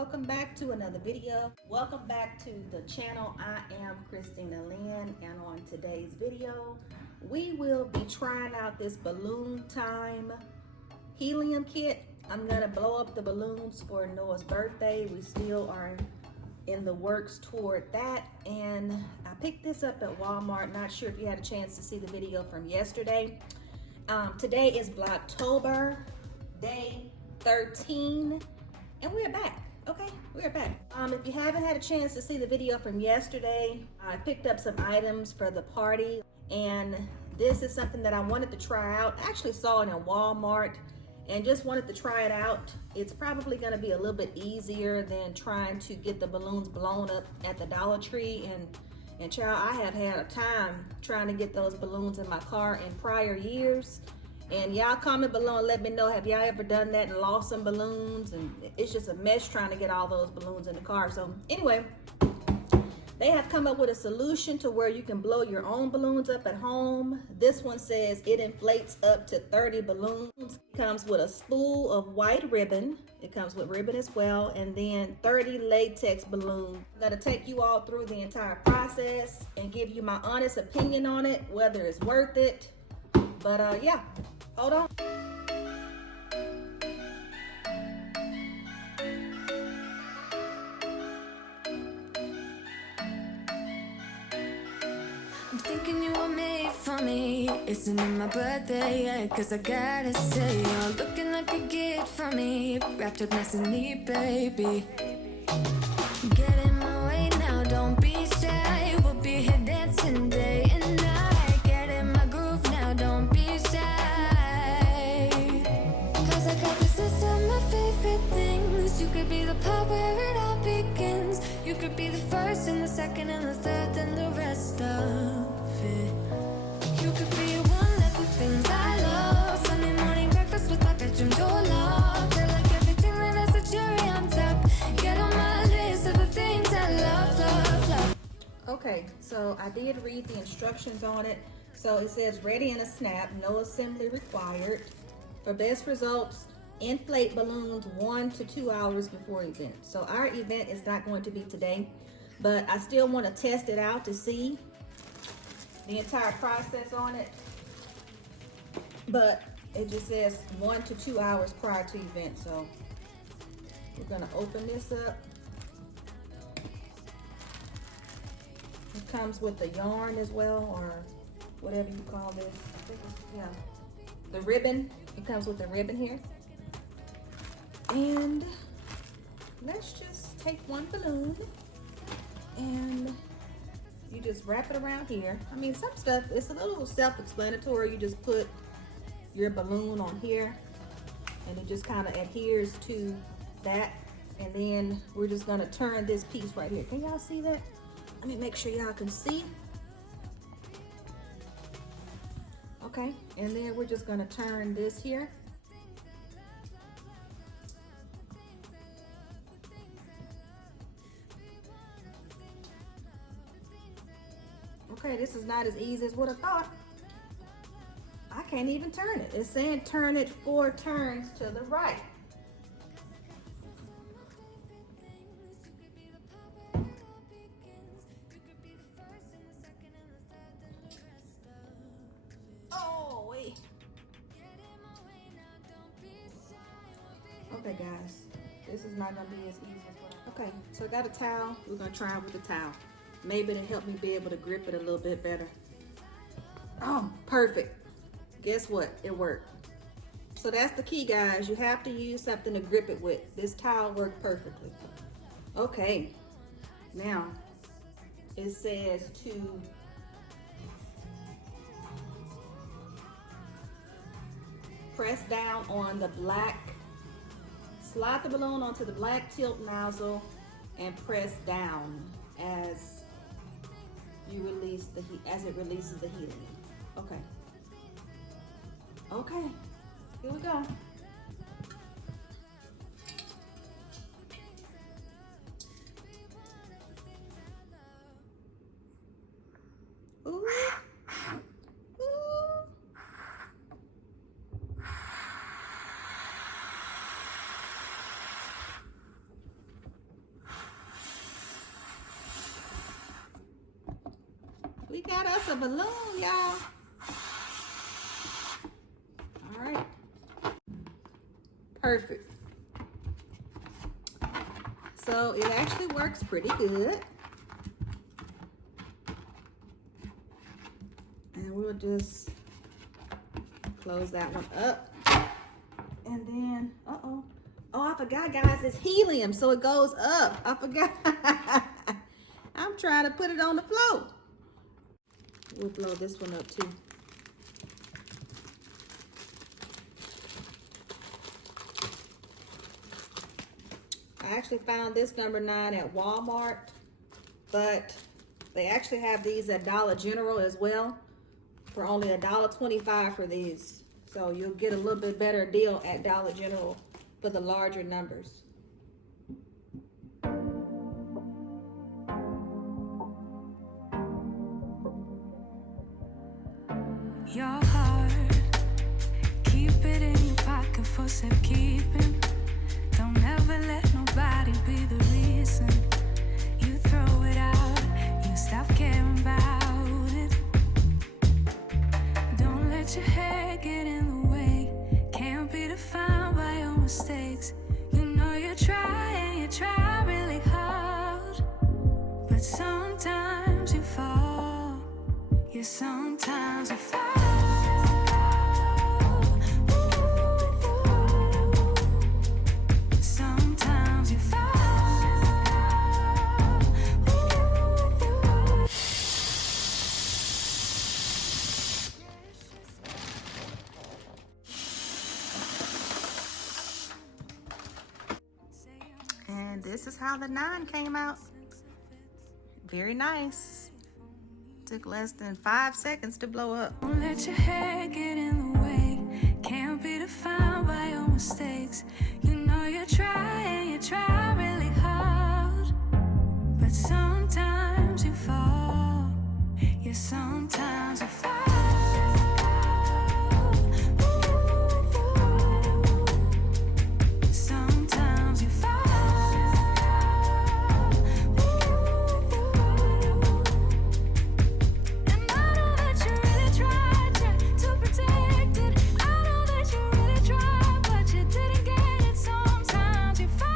welcome back to another video. Welcome back to the channel. I am Christina Lynn, and on today's video we will be trying out this balloon time helium kit. I'm gonna blow up the balloons for Noah's birthday. We still are in the works toward that, and I picked this up at Walmart. Not sure if you had a chance to see the video from yesterday. Today is Vlogtober, day 13, and we're back. Okay, we're back. If you haven't had a chance to see the video from yesterday, I picked up some items for the party, and this is something that I wanted to try out. I actually saw it in Walmart and just wanted to try it out. It's probably going to be a little bit easier than trying to get the balloons blown up at the Dollar Tree. And child, I have had a time trying to get those balloons in my car in prior years. And y'all comment below and let me know, have y'all ever done that and lost some balloons? And it's just a mess trying to get all those balloons in the car. So anyway, they have come up with a solution to where you can blow your own balloons up at home. This one says it inflates up to 30 balloons. It comes with a spool of white ribbon. It comes with ribbon as well, and then 30 latex balloons. I'm gonna take you all through the entire process and give you my honest opinion on it, whether it's worth it. But yeah, hold on. I'm thinking you were made for me. Isn't it my birthday yet? Cause I gotta say, you're looking like a gift for me. Wrapped up nice and neat, baby. Get in my way now, don't be shy. We'll be here dancing day and night. Get in my groove now, don't be shy. Cause I got this list of my favorite things. You could be the part where it all begins. You could be the first and the second and the third and the rest of it. You could be one of the things I love. Sunday morning breakfast with my bedroom door locked. I like everything that has a cherry on top. Get on my list of the things I love, love, love. Okay, so I did read the instructions on it. So it says ready in a snap, no assembly required. For best results, inflate balloons 1 to 2 hours before event. So our event is not going to be today, but I still want to test it out to see the entire process on it. But it just says 1 to 2 hours prior to event. So we're gonna open this up. It comes with the yarn as well, or whatever you call this. I think it's, yeah, the ribbon. It comes with the ribbon here. And let's just take one balloon and you just wrap it around here. I mean, some stuff, it's a little self-explanatory. You just put your balloon on here and it just kind of adheres to that. And then we're just gonna turn this piece right here. Can y'all see that? Let me make sure y'all can see. Okay, and then we're just gonna turn this here. Okay, this is not as easy as what I thought. I can't even turn it. It's saying turn it 4 turns to the right. Oh, wait. Okay, guys. This is not gonna be as easy as what I... Okay, so I got a towel. We're gonna try it with a towel. Maybe it'll help me be able to grip it a little bit better. Oh, perfect. Guess what? It worked. So that's the key, guys. You have to use something to grip it with. This towel worked perfectly. Okay. Now, it says to press down on the black, slide the balloon onto the black tilt nozzle and press down as you release the heat, as it releases the helium. Okay. Okay, here we go. Ooh. Ooh. us a balloon, y'all. All right. Perfect. So it actually works pretty good. And we'll just close that one up. And then, oh, I forgot, guys, it's helium, so it goes up. I forgot. I'm trying to put it on the floor. We'll blow this one up too. I actually found this number 9 at Walmart, but they actually have these at Dollar General as well for only $1.25 for these. So you'll get a little bit better deal at Dollar General for the larger numbers. Your heart, keep it in your pocket for safekeeping. Don't ever let nobody be the reason you throw it out. You stop caring about it. Don't let your head get in the way. Can't be defined by your mistakes. You know you try really hard, but sometimes you fall. Yeah, sometimes you fall. Sometimes you fall. And this is how the 9 came out. Very nice. Took less than 5 seconds to blow up. Don't let your head get in the way. Can't be defined by your mistakes. You know you try really hard, but sometimes you fall. Yeah, sometimes you fall. Sometimes you fall. And I know that you really tried to protect it. I know that you really tried, but you didn't get it. Sometimes you fall.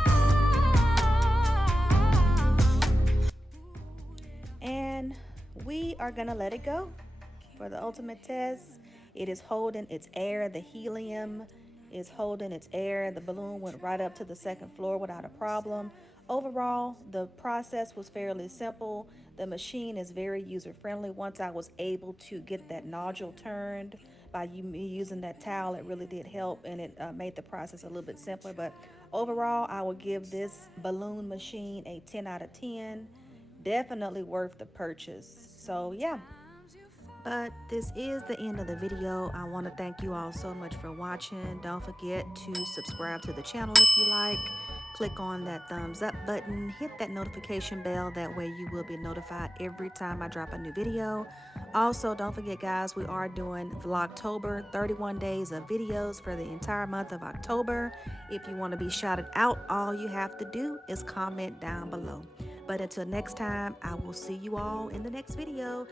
And we are gonna let it go for the ultimate test. It is holding its air. The helium is holding its air. The balloon went right up to the 2nd floor without a problem. Overall, the process was fairly simple. The machine is very user-friendly. Once I was able to get that nodule turned by me using that towel, it really did help, and it made the process a little bit simpler. But overall, I would give this balloon machine a 10 out of 10. Definitely worth the purchase. So yeah. But this is the end of the video. I want to thank you all so much for watching. Don't forget to subscribe to the channel if you like. Click on that thumbs up button. Hit that notification bell. That way you will be notified every time I drop a new video. Also, don't forget, guys, we are doing Vlogtober, 31 days of videos for the entire month of October. If you want to be shouted out, all you have to do is comment down below. But until next time, I will see you all in the next video.